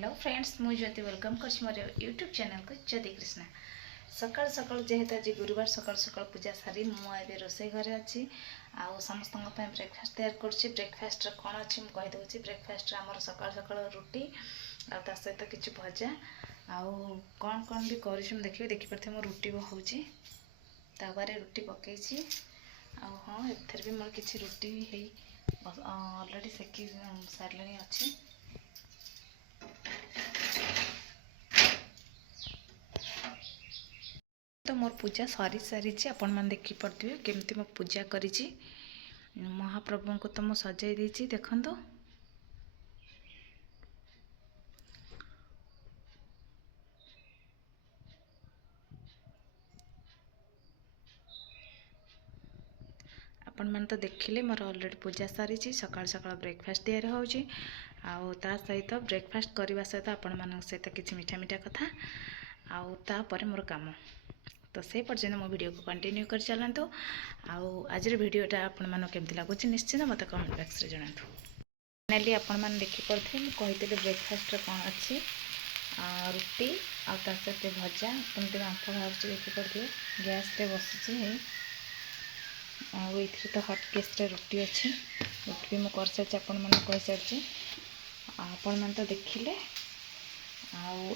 Hello friends मु ज्योति welcome कर मोर YouTube channel को ज्योति कृष्णा। सकाल सकाल जेहेतु आज गुरुवार सकाल सकाल पूजा सारी मुझे रोसे घरे अच्छी आउ समस्त ब्रेकफास्ट तैयार कर ब्रेकफास्ट कौन अच्छी मुझे कहीदे ब्रेकफास्ट आम सकाल सकाल रुटी आ सहित किसी भजा आउ कौन कौन भी कर देखिए देखिपे मो रुटी बहुची तावे रुटी पकई हाँ एथर भी मोर किसी रुटी ऑलरेडी सेकी सारे अच्छी तो मोर पूजा सरी सारी आपण मैंने देखिपे केमती मो पूजा करी महाप्रभु को तो मुझे सजाई देती देखो तो आपण मैंने तो देखिले मोर ऑलरेडी पूजा सारी सकाल सकाल ब्रेकफास्ट तैयार होची आउ ता सहित ब्रेकफास्ट करने सहित आपण मान सहित किसी मीठा मीठा कथा आउ तापर मोर काम तो से पर्यटन मो वीडियो को कंटिन्यू कर चलतु आज वीडियोटा आपण मान केमती लगुच निश्चित मत कमेंट बॉक्स रे जणातु। फाइनली आपण मान देखि पड़थे मु कहितले ब्रेकफास्ट कौन अच्छी रुटी आ सहित भजा केमती बांफ बाहर देखि पड़थे गैस रे बसिची ये तो हट केस रे रुटी अच्छी रुटी भी मुझे कर सारी आपण मान कहि सारी आपण मान तो देखिले आउ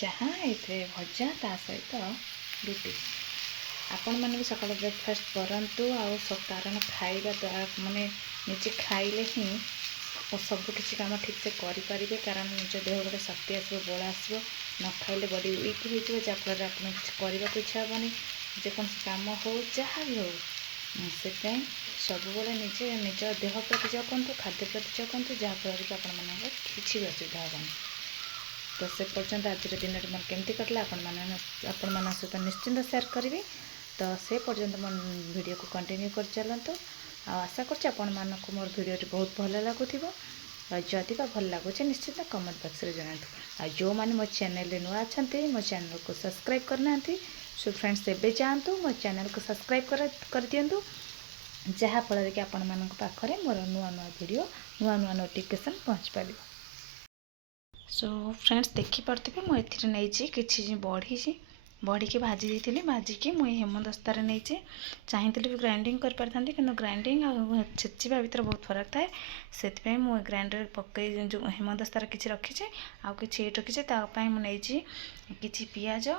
चाहा ए भजा ता सहित रुटी आपण मैंने भी सकाल ब्रेकफास्ट करूँ कारण खाଇବା द्वारा माने निजे खाइले ही सब किसी काम ठीक से करें कारण निज देह गोटे शक्ति आसो बल आसो न खाइले बॉडी वीक हो जहाँफल आप करने को इच्छा हेनी जेकोसी कम हो जहाँ भी हो से सब निजे निज देह प्रति जगंतु खाद्य प्रति जगंतु जहाँफल कि किसी भी असुविधा हेनी तो से पर्यंत आज दिन मोर केमती कटला आपण मान सहित निश्चिंत शेयर करी तो से पर्यंत मो वीडियो को कंटिन्यू कर चलतु आशा कर मोर वीडियो बहुत भल लगुव जदि भल लगुच निश्चित कमेंट बॉक्स रे जणातु जो मैंने मो चैनल नुआ अच्छा मो चैनल को सब्सक्राइब करना सो फ्रेंड्स एबे जातु मो चैनल को सब्सक्राइब कर दिंतु जहाँफल कि आपण मान पाखरे मोर नुआ नुआ वीडियो नुआ नुआ नोटिफिकेशन पहुँच पार। सो फ्रेंड्स देखिपे मुझे नहीं कि बड़ी की भाजी देती भाजिकी मुझे हेमदस्तार नहीं चाहिए भी ग्राइंडिंग कर पारि कि ग्राइंडिंग और छेचिबा भीतर बहुत फरक थाए से मुझे ग्राइंडर पकई जो हेमदस्तार किसी रखी आउ कि रखी मुझे कि पियाज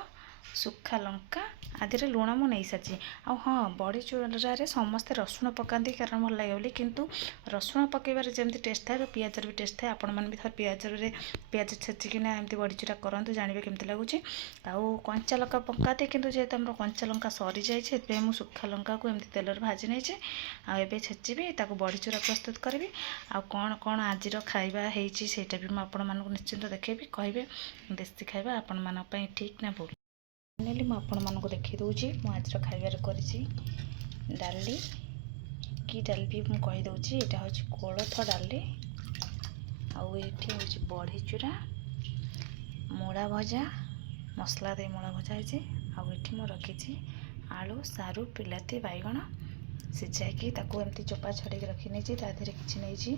सुखा लंका आदि लुण मु नहीं सारी आ हाँ बड़ी चूड़े समस्ते रसुण पकाती कारण भल लगे बोली किंतु रसुण पकईबार जमी टेस्ट थाए पियाजर भी टेस्ट थाए आपण मैंने भी थर पियाज छेचिकिना एमती बड़ी चूड़ा करूँ जानवे केमती लगुच आउ कंचा लंका पकाते किंतु जेहेतु आम कंचा लंका सरी जाए मुझे सुखा लंका को एमती तेलर भाजी नहीं आए छेचिबी ताको बड़ी चूड़ा प्रस्तुत करी आ कौन कौन आज खाଇବା होटा भी मुझे निश्चिंत देखेबी कहे देसी खाଇବା आपण मान ठीक ना भूल। फाइनली मुझे देखी दूची आज खाइबार करी डाली कि डाली भी मुझे कहीदे यहाँ हूँ कोलथ डाली आठी हूँ बड़ी चूरा मूला भजा मसला दे मूला भजा है आठी मुझे रखी आलू सारू बिलाती बैगण सिझाई एमती चोपा छड़े रखी नहीं तादेह किसी नहीं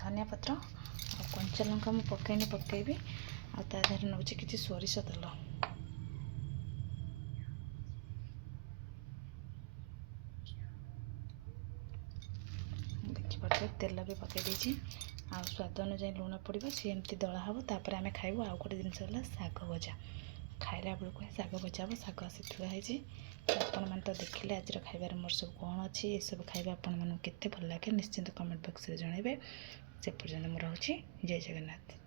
धनिया पत्र और कंचा लंका मुझे पकईनी पकईबी आदेह नौ कि सोरिष तेल तेल भी पकई देती आ स्वाद अनुजाई लुण पड़ो सी एमती दला हम तापर आम खाइबू आउ गोटे जिनस है शाग भजा खाइला बेलू शाग भजा हम शाग आसी थुआई आपण मैंने तो देखिले आज खाइबार मोर सब कौन अच्छी ये सब खाइबा आपण मानू केते भल लगे निश्चिंत कमेंट बॉक्स रे जणाइबे से पर्यंत मोर होची जय जगन्नाथ।